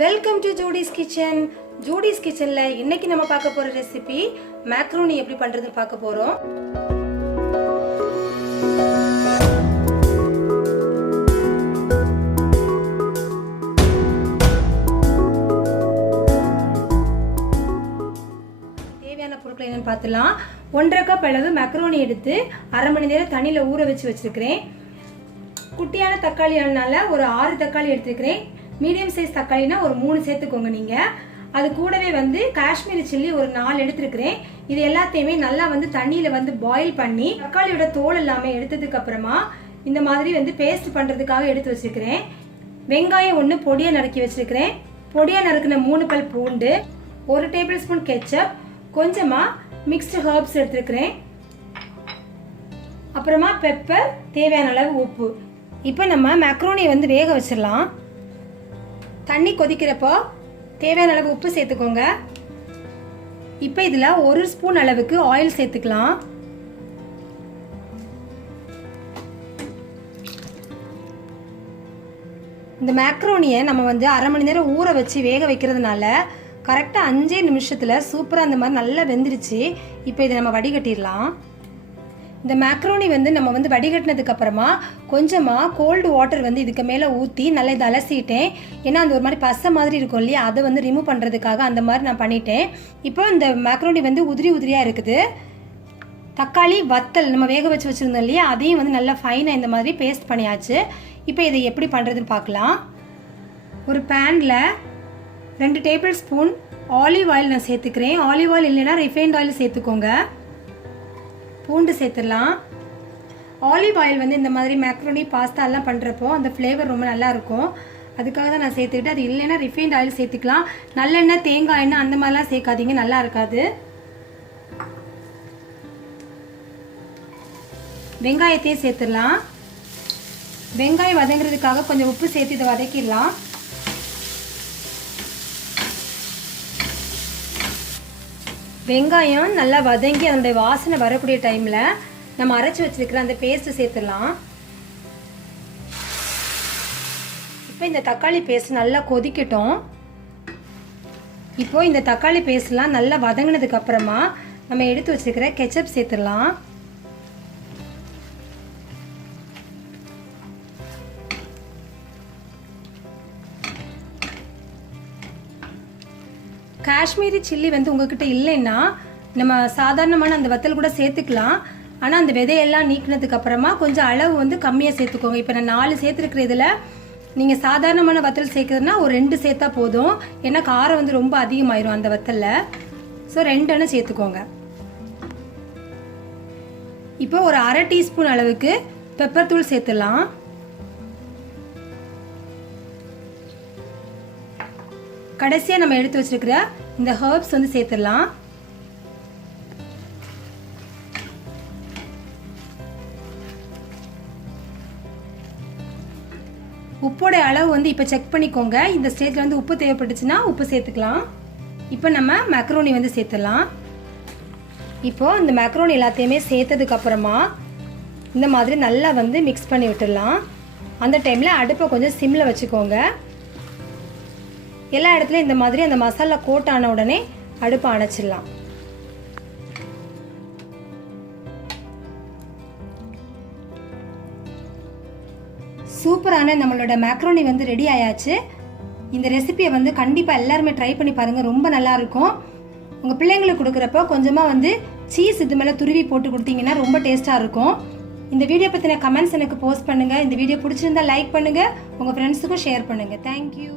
Welcome to Judy's kitchen. Judy's கிச்சன்ல இன்னைக்கு நம்ம பார்க்க போற ரெசிபி மேக்ரோனி எப்படி பண்றதுன்னு பார்க்க போறோம். தேவையான பொருட்கள் என்னன்னு பார்த்தலாம். 1.5 கப் அளவு மேக்ரோனி எடுத்து அரை மணி நேரம் தண்ணியில ஊற வச்சிருக்கிறேன். குட்டியான தக்காளினால ஒரு 6 தக்காளி எடுத்துக்கிறேன். மீடியம் சைஸ் தக்காளினா ஒரு 3 சேர்த்துக்கோங்க. நீங்க அது கூடவே காஷ்மீரி சில்லி ஒரு 4 எடுத்துருக்கிறேன். இது எல்லாத்தையுமே நல்லா தண்ணியில பாயில் பண்ணி தக்காளியோட தோல் எல்லாமே எடுத்ததுக்கு அப்புறமா இந்த மாதிரி பேஸ்ட் பண்றதுக்காக எடுத்து வச்சிருக்கிறேன். வெங்காயம் 1 பொடியா நறுக்கி வச்சிருக்கிறேன். பொடியா நறுக்கின 3 பல் பூண்டு, 1 டேபிள் ஸ்பூன் கெச்சப், கொஞ்சமா மிக்ஸ்டு ஹர்ப்ஸ் எடுத்துருக்கிறேன். அப்புறமா பெப்பர், தேவையான அளவு உப்பு. இப்போ நம்ம மேக்ரோனி வேக வச்சிடலாம். தண்ணி கொதிக்கிறப்போ தேவையான அளவு உப்பு சேர்த்துக்கோங்க. இப்போ இதில் 1 ஸ்பூன் அளவுக்கு ஆயில் சேர்த்துக்கலாம். இந்த மேக்ரோனியை நம்ம அரை மணி நேரம் ஊற வச்சு வேக வைக்கிறதுனால கரெக்டாக 5 நிமிஷத்தில் சூப்பராக அந்த மாதிரி நல்லா வெந்துருச்சு. இப்போ இதை நம்ம வடிகட்டிடலாம். இந்த மேக்ரோனி நம்ம வடிகட்டினதுக்கு அப்புறமா கொஞ்சமாக கோல்டு வாட்டர் இதுக்கு மேலே ஊற்றி நல்லா இதை அலசிட்டேன். ஏன்னா அந்த ஒரு மாதிரி பசை மாதிரி இருக்கும் இல்லையா, அதை ரிமூவ் பண்ணுறதுக்காக அந்த மாதிரி நான் பண்ணிட்டேன். இப்போ இந்த மேக்ரோனி உதிரி உதிரியாக இருக்குது. தக்காளி வத்தல் நம்ம வேக வச்சு வச்சுருந்தோம் இல்லையா, அதையும் நல்லா ஃபைனாக இந்த மாதிரி பேஸ்ட் பண்ணியாச்சு. இப்போ இதை எப்படி பண்ணுறதுன்னு பார்க்கலாம். ஒரு பேனில் 2 டேபிள் ஸ்பூன் ஆலிவ் ஆயில் நான் சேர்த்துக்கிறேன். ஆலிவ் ஆயில் இல்லைன்னா ரிஃபைண்ட் ஆயில் சேர்த்துக்கோங்க. பூண்டு சேர்த்துடலாம். ஆலிவ் ஆயில் இந்த மாதிரி மேக்ரோனி பாஸ்தா எல்லாம் பண்ணுறப்போ அந்த ஃப்ளேவர் ரொம்ப நல்லா இருக்கும். அதுக்காக தான் நான் சேர்த்துக்கிட்டு, அது இல்லைன்னா ரிஃபைண்ட் ஆயில் சேர்த்துக்கலாம். நல்லெண்ணெய், தேங்காய் எண்ணெய் அந்த மாதிரிலாம் சேர்க்காதீங்க, நல்லா இருக்காது. வெங்காயத்தையும் சேர்த்துடலாம். வெங்காயம் வதங்குறதுக்காக கொஞ்சம் உப்பு சேர்த்து இதை வதக்கிடலாம். வெங்காயம் நல்லா வதங்கி அதனுடைய வாசனை வரக்கூடிய டைமில் நம்ம அரைச்சி வச்சிருக்கிற அந்த பேஸ்ட்டு சேர்த்துடலாம். இப்போ இந்த தக்காளி பேஸ்ட் நல்லா கொதிக்கட்டும். இப்போ இந்த தக்காளி பேஸ்ட்லாம் நல்லா வதங்கினதுக்கு அப்புறமா நம்ம எடுத்து வச்சிருக்கிற கெச்சப் சேர்த்துடலாம். காஷ்மீரி சில்லி உங்ககிட்ட இல்லைன்னா நம்ம சாதாரணமான அந்த வத்தல் கூட சேர்த்துக்கலாம். ஆனால் அந்த விதையெல்லாம் நீக்கினதுக்கு அப்புறமா கொஞ்சம் அளவு கம்மியாக சேர்த்துக்கோங்க. இப்போ நான் 4 சேர்த்துருக்கிற இதில் நீங்கள் சாதாரணமான வத்தல் சேர்க்குறதுனா ஒரு 2 சேர்த்தா போதும். ஏன்னா காரம் ரொம்ப அதிகமாயிரும் அந்த வத்தலில். ஸோ 2 எண்ணெய் சேர்த்துக்கோங்க. இப்போ ஒரு அரை டீஸ்பூன் அளவுக்கு பெப்பர் தூள் சேர்த்துடலாம். கடைசியாக நம்ம எடுத்து வச்சிருக்கிற இந்த ஹர்ப்ஸ் சேர்த்துடலாம். உப்போட அளவு இப்போ செக் பண்ணிக்கோங்க. இந்த ஸ்டேஜில் உப்பு தேவைப்பட்டுச்சுன்னா உப்பு சேர்த்துக்கலாம். இப்போ நம்ம மேக்ரோனி சேர்த்துடலாம். இப்போ இந்த மேக்ரோனி எல்லாத்தையுமே சேர்த்ததுக்கு அப்புறமா இந்த மாதிரி நல்லா மிக்ஸ் பண்ணி விட்டுடலாம். அந்த டைமில் அடுப்பை கொஞ்சம் சிம்மில் வச்சுக்கோங்க. எல்லா இடத்துலையும் இந்த மாதிரி அந்த மசாலா கோட் ஆன உடனே அடுப்பை அணைச்சிடலாம். சூப்பரான நம்மளோட மேக்ரோனி ரெடி ஆயாச்சு. இந்த ரெசிபியை கண்டிப்பாக எல்லாருமே ட்ரை பண்ணி பாருங்கள், ரொம்ப நல்லா இருக்கும். உங்கள் பிள்ளைங்களுக்கு கொடுக்குறப்போ கொஞ்சமாக சீஸ் இது மேலே துருவி போட்டு கொடுத்தீங்கன்னா ரொம்ப டேஸ்ட்டாக இருக்கும். இந்த வீடியோ பற்றின கமெண்ட்ஸ் எனக்கு போஸ்ட் பண்ணுங்கள். இந்த வீடியோ பிடிச்சிருந்தா லைக் பண்ணுங்கள், உங்கள் ஃப்ரெண்ட்ஸுக்கும் ஷேர் பண்ணுங்கள். தேங்க்யூ.